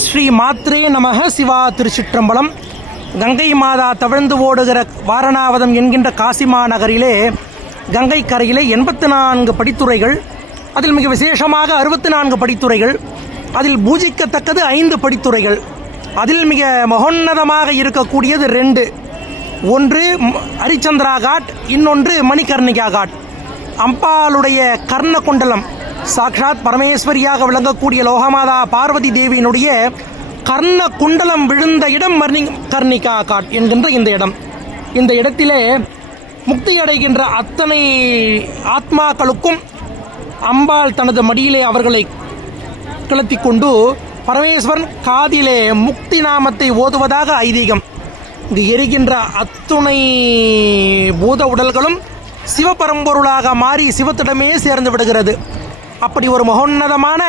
ஸ்ரீ மாத்ரே நமக. சிவா திருச்சிற்றம்பலம். கங்கை மாதா தவழ்ந்து ஓடுகிற வாரணாவதம் என்கின்ற காசிமா நகரிலே கங்கை கரையிலே 84 படித்துறைகள், அதில் மிக விசேஷமாக 64 படித்துறைகள், அதில் பூஜிக்கத்தக்கது 5 படித்துறைகள். அதில் மிக மகோன்னதமாக இருக்கக்கூடியது 2. ஒன்று ஹரிச்சந்திரா காட், இன்னொன்று மணிகர்ணிகா காட். அம்பாளுடைய கர்ண குண்டலம், சாக்ஷாத் பரமேஸ்வரியாக விளங்கக்கூடிய லோகமாதா பார்வதி தேவியினுடைய கர்ண குண்டலம் விழுந்த இடம் மணிகர்ணிகா காட் என்கின்ற இந்த இடம். இந்த இடத்திலே முக்தி அடைகின்ற அத்தனை ஆத்மாக்களுக்கும் அம்பாள் தனது மடியிலே அவர்களை கிளத்தி கொண்டு பரமேஸ்வரன் காதிலே முக்தி நாமத்தை ஓதுவதாக ஐதீகம். இங்கு எரிகின்ற அத்துணை பூத உடல்களும் சிவபரம்பொருளாக மாறி சிவத்திடமே சேர்ந்து விடுகிறது. அப்படி ஒரு மகோன்னதமான